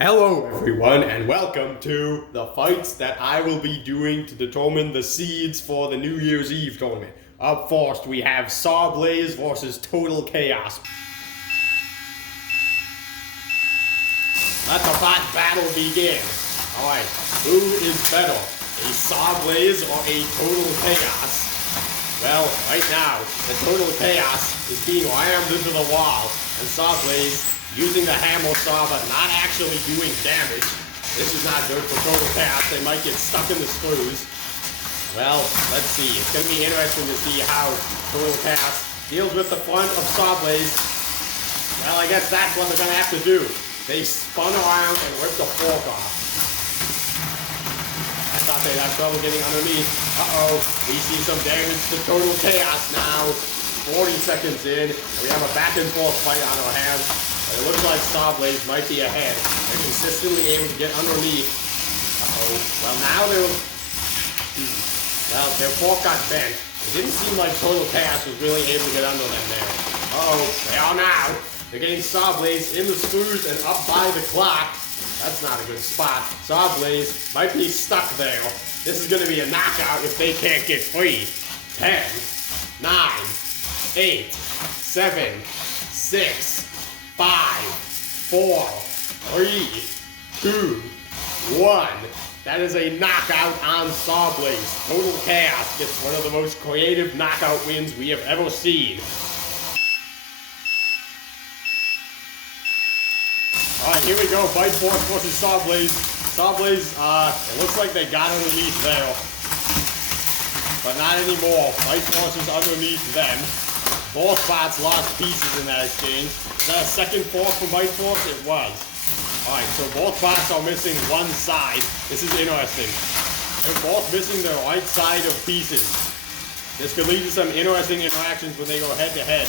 Hello everyone and welcome to the fights that I will be doing to determine the seeds for the New Year's Eve tournament. Up first we have SawBlaze versus Total Chaos. Let the fight battle begin. Alright, who is better? A SawBlaze or a Total Chaos? Well, right now, the Total Chaos is being rammed into the wall and SawBlaze using the hammer saw but not actually doing damage. This is not good for Total Chaos. They might get stuck in the screws. Well, let's see. It's going to be interesting to see how Total Chaos deals with the front of SawBlaze. Well, I guess that's what they're going to have to do. They spun around and ripped the fork off. I thought they'd have trouble getting underneath. Uh-oh. We see some damage to Total Chaos now. 40 seconds in, and we have a back and forth fight on our hands. But it looks like SawBlaze might be ahead. They're consistently able to get underneath. Uh-oh. Well, now well, their fork got bent. It didn't seem like Total Chaos was really able to get under them there. Uh-oh. They are now. They're getting SawBlaze in the screws and up by the clock. That's not a good spot. SawBlaze might be stuck there. This is going to be a knockout if they can't get free. 10, 9, 8, 7, 6, 5, 4, 3, 2, 1. That is a knockout on SawBlaze. Total Chaos gets one of the most creative knockout wins we have ever seen. Alright, here we go. Fight Force versus SawBlaze. SawBlaze, it looks like they got underneath there. But not anymore. Fight Force is underneath them. Both spots lost pieces in that exchange. Is that a second fork from Fight Force? It was. Alright, so both spots are missing one side. This is interesting. They're both missing their right side of pieces. This could lead to some interesting interactions when they go head to head.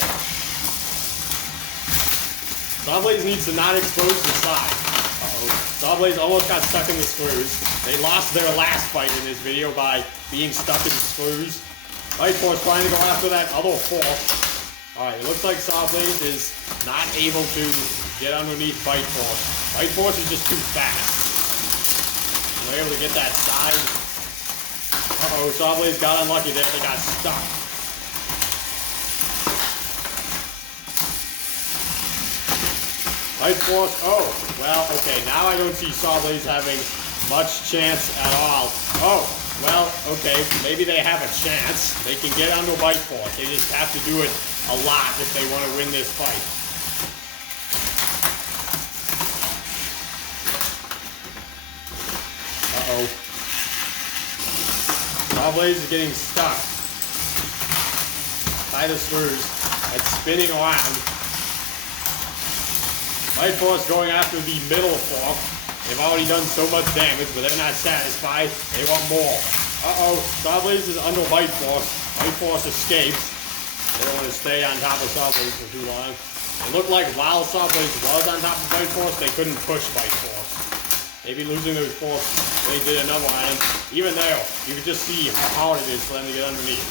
SawBlaze needs to not expose the side. Uh-oh. SawBlaze almost got stuck in the screws. They lost their last fight in this video by being stuck in the screws. Fight Force trying to go after that other fork. Alright, it looks like SawBlaze is not able to get underneath Fight Force. Fight Force is just too fast. They're able to get that side. Uh-oh, SawBlaze got unlucky there. They got stuck. Fight Force, oh, well, okay, now I don't see SawBlaze having much chance at all. Oh, well, okay, maybe they have a chance. They can get under Fight Force. They just have to do it a lot if they want to win this fight. Uh-oh. SawBlaze is getting stuck by the screws. It's spinning around. Fight Force going after the middle fork. They've already done so much damage, but they're not satisfied. They want more. Uh-oh, SawBlaze is under Fight Force. Fight Force escapes. They don't want to stay on top of SawBlaze for too long. It looked like while SawBlaze was on top of Fight Force, they couldn't push Fight Force. Maybe losing those forks, they did another one. And even there, you can just see how hard it is for them to get underneath.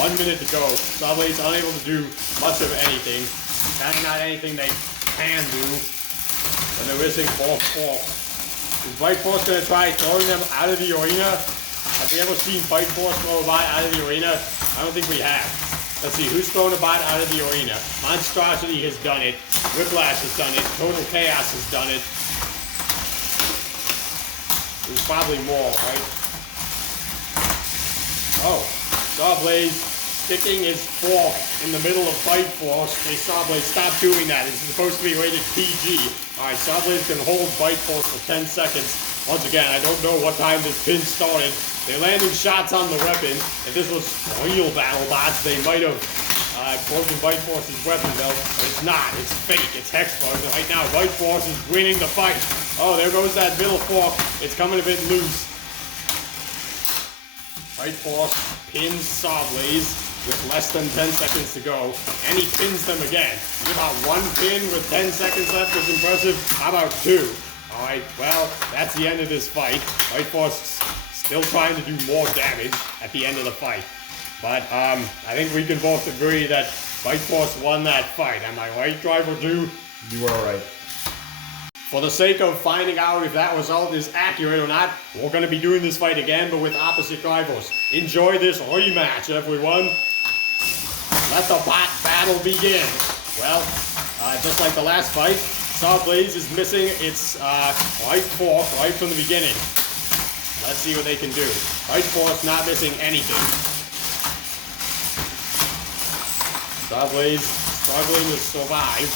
1 minute to go. SawBlaze unable to do much of anything. Kind of not anything they can do. And they're missing both forks. Is Fight Force going to try throwing them out of the arena? Have we ever seen Fight Force throw a bot out of the arena? I don't think we have. Let's see, who's thrown a bot out of the arena? Monstrosity has done it. Whiplash has done it. Total Chaos has done it. There's probably more, right? Oh, SawBlaze sticking his fork in the middle of Fight Force. Hey, SawBlaze, stop doing that. This is supposed to be rated PG. Alright, SawBlaze can hold Fight Force for 10 seconds. Once again, I don't know what time this pin started. They're landing shots on the weapon. If this was real battlebots, they might have broken Fight Force's weapon belt, but it's not. It's fake. It's Hexbug. Right now, Fight Force is winning the fight. Oh, there goes that middle fork. It's coming a bit loose. Fight Force pins SawBlaze with less than 10 seconds to go, and he pins them again. About one pin with 10 seconds left is impressive. How about two? Alright, well, that's the end of this fight. Fight Force still trying to do more damage at the end of the fight. But, I think we can both agree that Fight Force won that fight. Am I right, Driver 2? You are right. For the sake of finding out if that result is accurate or not, we're going to be doing this fight again, but with opposite rivals. Enjoy this rematch, everyone. Let the bot battle begin. Well, just like the last fight, SawBlaze is missing its right fork right from the beginning. Let's see what they can do. Right fork's not missing anything. SawBlaze struggling to survive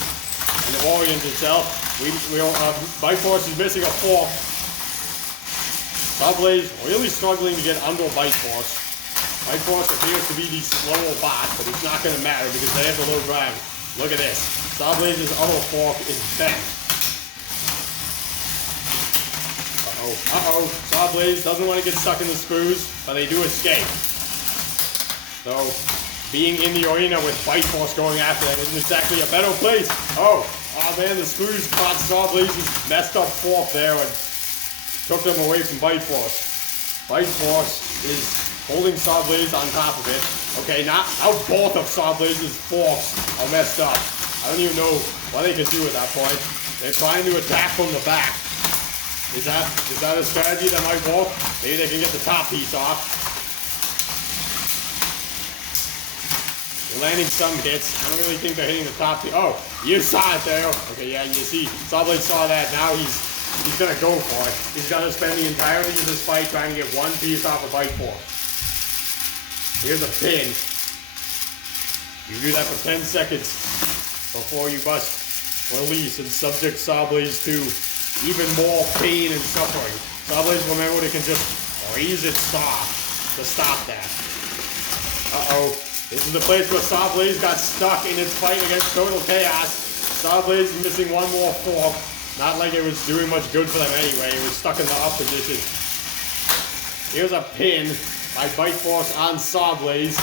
and to orient itself. Bite Force is missing a fork. SawBlaze really struggling to get under Bite Force. Bite Force appears to be the slower bot, but it's not going to matter because they have the low ground. Look at this. SawBlaze's other fork is bent. Uh-oh. SawBlaze doesn't want to get stuck in the screws, but they do escape. So, being in the arena with Bite Force going after them isn't exactly a better place. Oh man, the screws caught SawBlaze's messed up fork there and took them away from Bite Force. Bite Force is holding SawBlaze on top of it. Okay, now both of SawBlaze's forks are messed up. I don't even know what they can do at that point. They're trying to attack from the back. Is that a strategy that might work? Maybe they can get the top piece off. They're landing some hits. I don't really think they're hitting the top piece. Oh, you saw it there. Okay, yeah, you see. SawBlaze saw that. Now he's gonna go for it. He's gonna spend the entirety of this fight trying to get one piece off a Bite Force. Here's a pin. You do that for 10 seconds before you must release and subject SawBlaze to even more pain and suffering. SawBlaze, remember, they can just raise its saw to stop that. Uh-oh. This is the place where SawBlaze got stuck in its fight against Total Chaos. SawBlaze is missing one more fork. Not like it was doing much good for them anyway. It was stuck in the up position. Here's a pin by Bite Force on SawBlaze.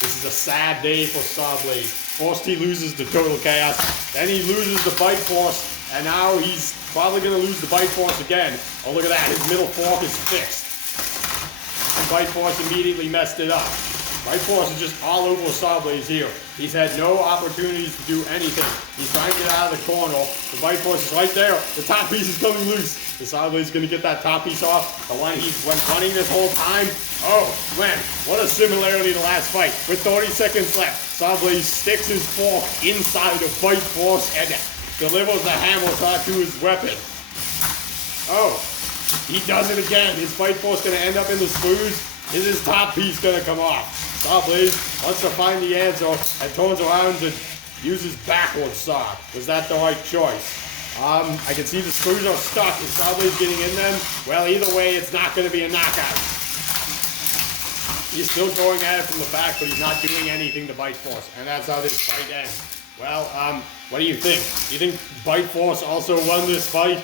This is a sad day for SawBlaze. First he loses to Total Chaos, then he loses the Bite Force, and now he's probably going to lose the Bite Force again. Oh, look at that. His middle fork is fixed. And Bite Force immediately messed it up. Bite Force is just all over SawBlaze here. He's had no opportunities to do anything. He's trying to get out of the corner. The Bite Force is right there. The top piece is coming loose. The SawBlaze is going to get that top piece off. The one he's been running this whole time. Oh, man. What a similarity to the last fight. With 30 seconds left, SawBlaze sticks his fork inside of Bite Force and delivers the hammer shot to his weapon. Oh, he does it again. His Bite Force going to end up in the screws. Is his top piece going to come off? SawBlaze wants to find the answer and turns around and uses backwards saw. Was that the right choice? I can see the screws are stuck. Is SawBlaze getting in them? Well, either way, it's not going to be a knockout. He's still going at it from the back, but he's not doing anything to Bite Force. And that's how this fight ends. Well, what do you think? Do you think Bite Force also won this fight?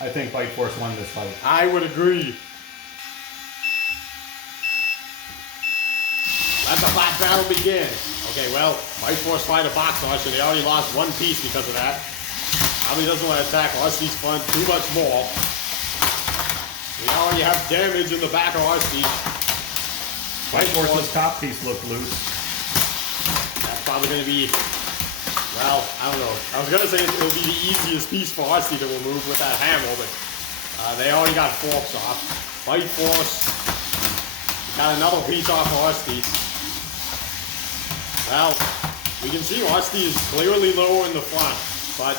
I think Bite Force won this fight. I would agree. Let the bot battle begin. Okay, well, Bite Force fight a box rush, and they already lost one piece because of that. Probably doesn't want to attack Rusty's front too much more. We already have damage in the back of Rusty. Bite Force's top piece looked loose. That's probably going to be, well, I don't know. I was going to say it'll be the easiest piece for Rusty to remove with that hammer, but they already got forks off. Bite Force got another piece off of Rusty. Well, we can see Rusty is clearly lower in the front, but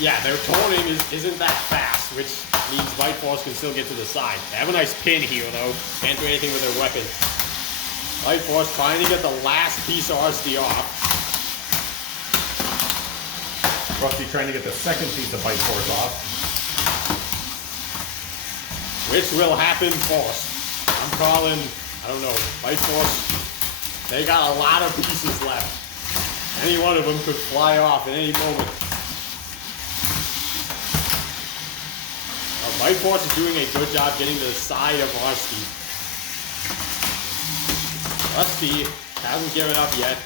their turning isn't that fast, which means Bite Force can still get to the side. They have a nice pin here, though. Can't do anything with their weapon. Bite Force trying to get the last piece of Rusty off. Rusty trying to get the second piece of Bite Force off. Which will happen first? I'm calling, I don't know, Bite Force. They got a lot of pieces left. Any one of them could fly off at any moment. Bite Force is doing a good job getting to the side of Rusty. Rusty hasn't given up yet.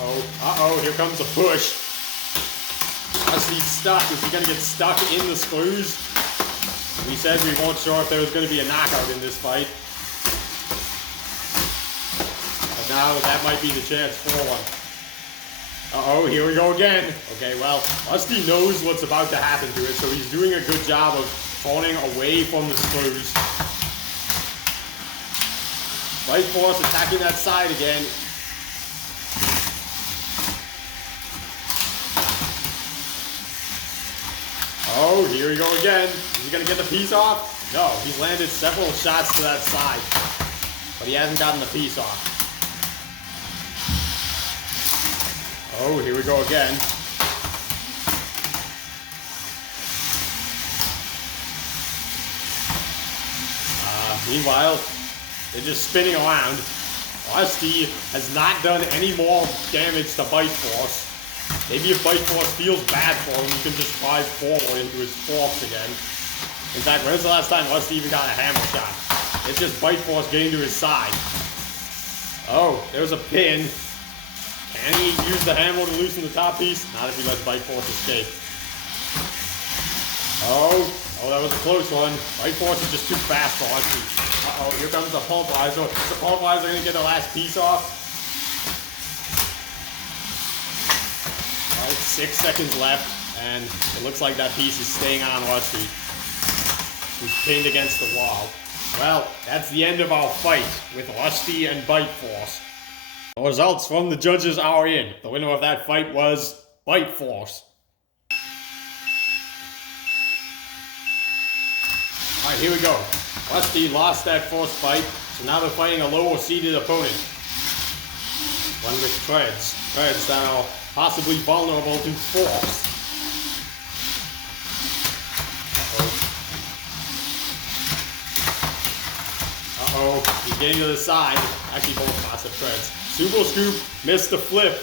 Uh-oh, here comes a push. Rusty's stuck. Is he going to get stuck in the screws? We said we weren't sure if there was going to be a knockout in this fight. But now that might be the chance for one. Uh-oh, here we go again. Okay, well, Rusty knows what's about to happen to it, so he's doing a good job of turning away from the screws. Bite Force attacking that side again. Oh, here we go again. Is he going to get the piece off? No, he's landed several shots to that side, but he hasn't gotten the piece off. Oh, here we go again. Meanwhile, they're just spinning around. Rusty has not done any more damage to Bite Force. Maybe if Bite Force feels bad for him, he can just drive forward into his forks again. In fact, when's the last time Rusty even got a hammer shot? It's just Bite Force getting to his side. Oh, there's a pin. Can he use the hammer to loosen the top piece? Not if he lets Bite Force escape. Oh, that was a close one. Bite Force is just too fast for Rusty. Uh-oh, here comes the pulverizer. Is the pulverizer going to get the last piece off? Alright, 6 seconds left, and it looks like that piece is staying on Rusty, who's pinned against the wall. Well, that's the end of our fight with Rusty and Bite Force. The results from the judges are in. The winner of that fight was Bite Force. Alright, here we go. Rusty lost that first fight, so now they're fighting a lower seeded opponent. One with treads. Treads that are possibly vulnerable to force. Uh-oh, he's getting to the side. Actually, both massive treads. Superscoop missed the flip.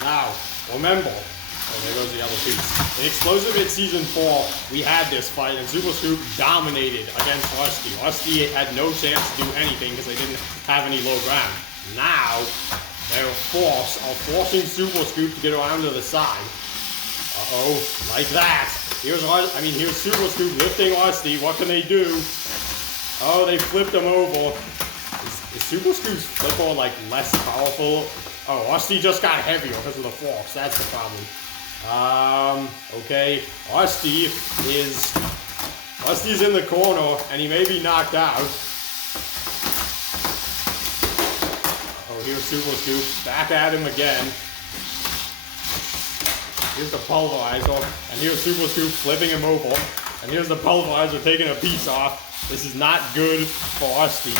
Now, remember, oh, there goes the other piece. In Explosive Hit Season 4, we had this fight, and Superscoop dominated against Rusty. Rusty had no chance to do anything because they didn't have any low ground. Now, they're forcing Superscoop to get around to the side. Uh-oh, like that. Here's Superscoop lifting Rusty. What can they do? Oh, they flipped him over. Is Superscoop's flipper, like, less powerful? Oh, Rusty just got heavier because of the forks. That's the problem. Okay. Rusty's in the corner, and he may be knocked out. Oh, here's Superscoop. Back at him again. Here's the pulverizer, and here's Superscoop flipping him over. And here's the pulverizer taking a piece off. This is not good for Rusty.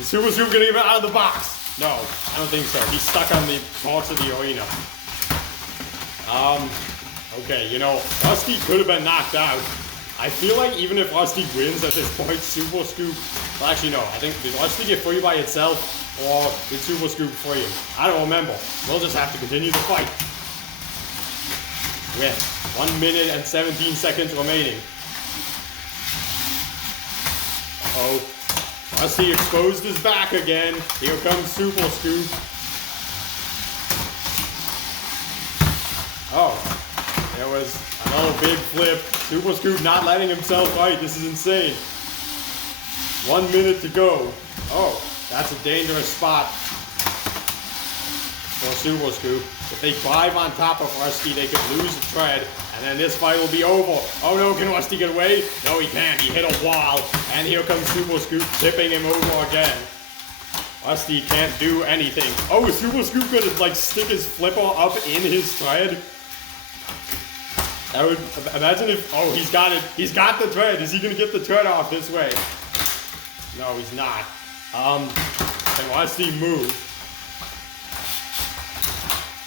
Is Superscoop gonna get out of the box? No, I don't think so. He's stuck on the parts of the arena. Okay, you know, Rusty could have been knocked out. I feel like even if Rusty wins at this point, Superscoop... Well, actually, no. I think, did Rusty get free by itself, or did Superscoop free him? I don't remember. We'll just have to continue the fight. With 1 minute and 17 seconds remaining. Uh-oh. Rusty exposed his back again. Here comes Superscoop. Oh, there was another big flip. Superscoop not letting himself fight. This is insane. 1 minute to go. Oh, that's a dangerous spot for Superscoop. If they dive on top of Rusty, they could lose the tread, and then this fight will be over. Oh no, can Rusty get away? No, he can't. He hit a wall, and here comes Superscoop tipping him over again. Rusty can't do anything. Oh, is Superscoop gonna, like, stick his flipper up in his tread? That would, imagine if, oh, he's got it. He's got the tread. Is he gonna get the tread off this way? No, he's not. Can Rusty move?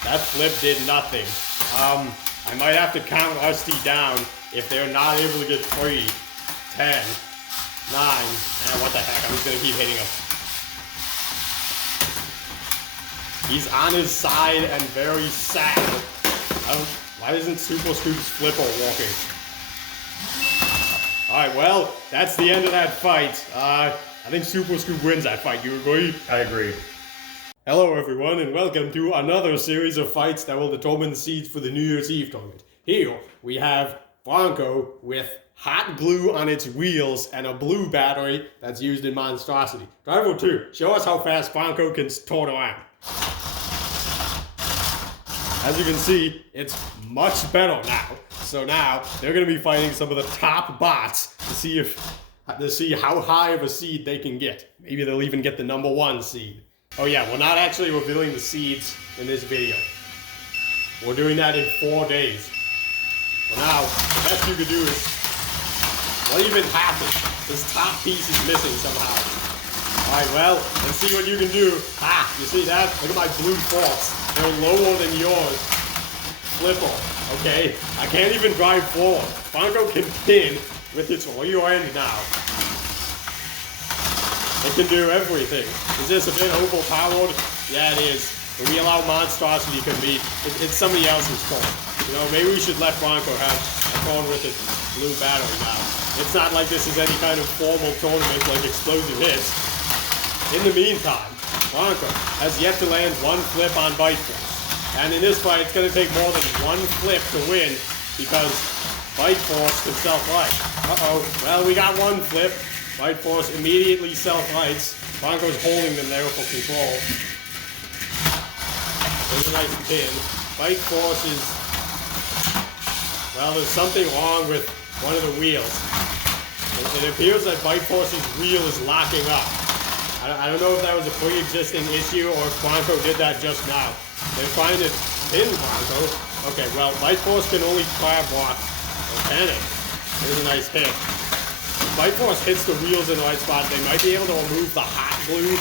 That flip did nothing. I might have to count Rusty down if they're not able to get free. 10, 9, what the heck, I'm just gonna keep hitting him. He's on his side and very sad. Why isn't Superscoop's flipper working? Alright, well, that's the end of that fight. I think Superscoop wins that fight. You agree? I agree. Hello everyone, and welcome to another series of fights that will determine the seeds for the New Year's Eve tournament. Here, we have Bronco with hot glue on its wheels and a blue battery that's used in Monstrosity. Driver 2, show us how fast Bronco can turn around. as you can see, it's much better now. So now they're going to be fighting some of the top bots to see how high of a seed they can get. Maybe they'll even get the #1 seed. Oh yeah, we're not actually revealing the seeds in this video. We're doing that in 4 days. For now, the best you could do is, what even happened? This top piece is missing somehow. Alright, well, let's see what you can do. Ah, you see that? Look at my blue forks. They're lower than yours. Flipper. Okay, I can't even drive forward. Bronco can pin with its rear end now. It can do everything. Is this a bit overpowered? Yeah, it is. When we allow monstrosity to compete, it's somebody else's fault. You know, maybe we should let Bronco have a phone with its blue battery now. It's not like this is any kind of formal tournament like Explosive Hits. In the meantime, Bronco has yet to land one flip on Bite Force. And in this fight, it's going to take more than one flip to win because Bite Force can self-light. Uh-oh. Well, we got one flip. Bite Force immediately self-lights. Bronco's holding them there for control. There's a nice pin. Bite Force is... Well, there's something wrong with one of the wheels. It appears that Bite Force's wheel is locking up. I don't know if that was a pre-existing issue or if Bronco did that just now. They're trying to pin Bronco. Okay, well, Bite Force can only crab walk or panic. There's a nice hit. If Bite Force hits the wheels in the right spot, they might be able to remove the hot glue.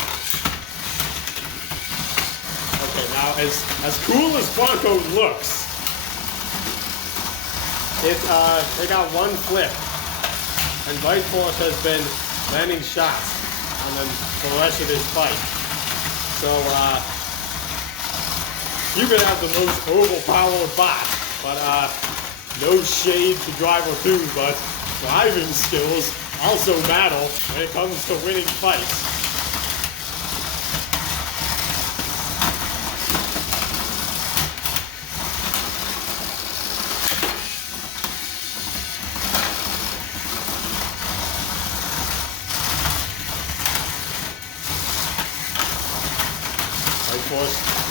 Okay, now, as cool as Bronco looks, they got one flip. And Bite Force has been landing shots on them for the rest of this fight. So, you can have the most overpowered bot, but no shade to Driver 2, but driving skills also matter when it comes to winning fights.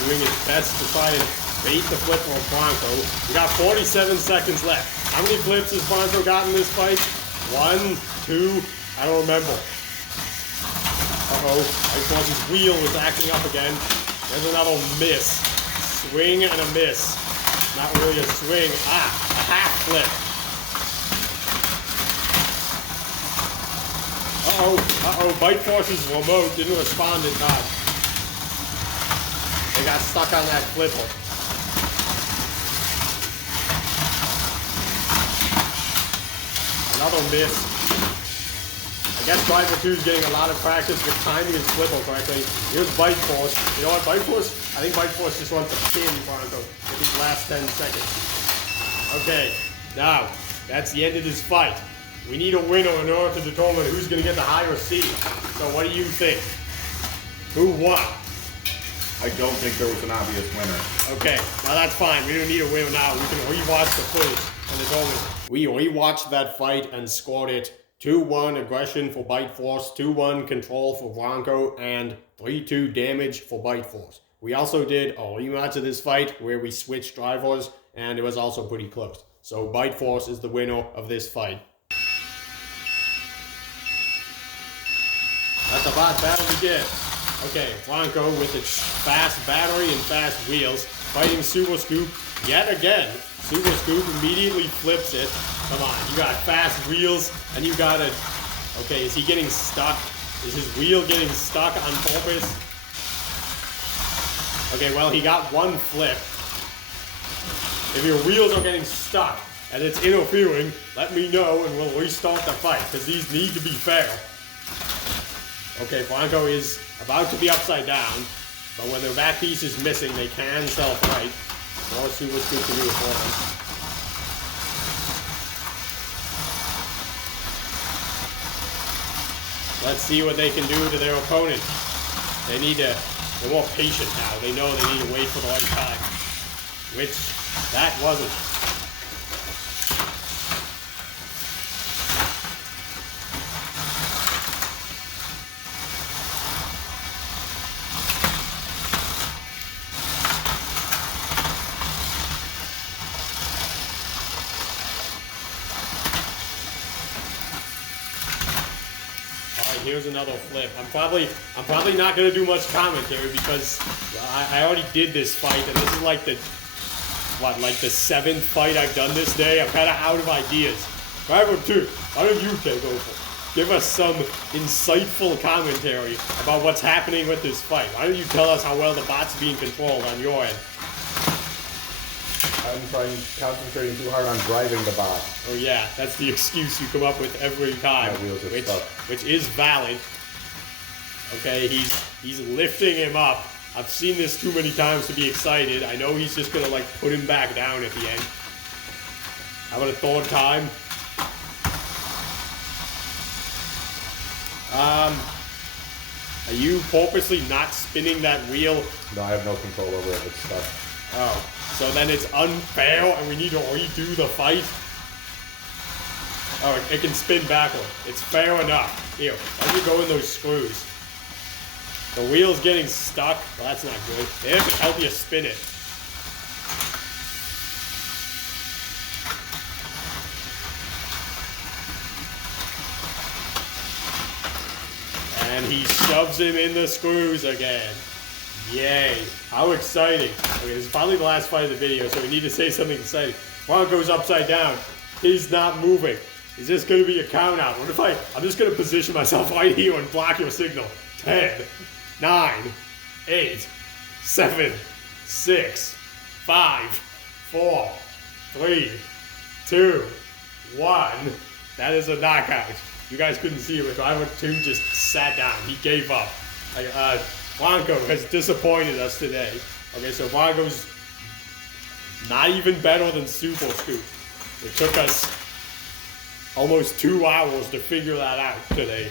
Doing its best to try and bait the flip of Bronco. We got 47 seconds left. How many flips has Bronco got in this fight? 1, 2, I don't remember. Uh-oh, Bite Force's wheel was acting up again. There's another miss. Swing and a miss. Not really a swing. Ah, a half flip. Uh-oh, Bite Force's remote didn't respond in time. They got stuck on that flipper. Another miss. I guess Driver 2 is getting a lot of practice with timing his flipper correctly. Here's Bite Force. You know what, Bite Force? I think Bite Force just wants to pin Bronco in these last 10 seconds. Okay, now, that's the end of this fight. We need a winner in order to determine who's going to get the higher seed. So what do you think? Who won? I don't think there was an obvious winner. Okay, now that's fine. We don't need a winner now. We can rewatch the footage and determine. We rewatched that fight and scored it 2-1 aggression for Bite Force, 2-1 control for Bronco, and 3-2 damage for Bite Force. We also did a rematch of this fight where we switched drivers, and it was also pretty close. So Bite Force is the winner of this fight. Let the bot battle begin. Okay, Bronco with its fast battery and fast wheels, fighting Superscoop yet again. Superscoop immediately flips it. Come on, you got fast wheels, and you got a... Okay, is he getting stuck? Is his wheel getting stuck on purpose? Okay, well, he got one flip. If your wheels are getting stuck and it's interfering, let me know and we'll restart the fight, because these need to be fair. Okay, Bronco is about to be upside down, but when their back piece is missing, they can self-right. Or Superscoop to do it for them. Let's see what they can do to their opponent. They're more patient now. They know they need to wait for the right time. Which, that wasn't. here's another flip. I'm probably not gonna do much commentary because I already did this fight, and this is like the 7th fight I've done this day. I'm kind of out of ideas. Driver 2, why don't you take over? Give us some insightful commentary about what's happening with this fight. Why don't you tell us how well the bot's being controlled on your end? I'm concentrating too hard on driving the bot. Oh yeah, that's the excuse you come up with every time. My wheels are stuck. Which is valid. Okay, he's lifting him up. I've seen this too many times to be excited. I know he's just gonna like put him back down at the end. How about a third time? Are you purposely not spinning that wheel? No, I have no control over it. It's stuck. Oh, so then it's unfair and we need to redo the fight? Oh, it can spin backward. It's fair enough. Here, let me go in those screws. The wheel's getting stuck. Well, that's not good. They have to help you spin it. And he shoves him in the screws again. Yay. How exciting. Okay, this is probably the last fight of the video, so we need to say something exciting. Bronco's upside down. He's not moving. Is this going to be a count out? What if I'm just going to position myself right here and block your signal. 10, 9, 8, 7, 6, 5, 4, 3, 2, 1. That is a knockout. You guys couldn't see it, but Driver 2 just sat down. He gave up. Bronco has disappointed us today. Okay, so Bronco's not even better than Superscoop. It took us almost 2 hours to figure that out today.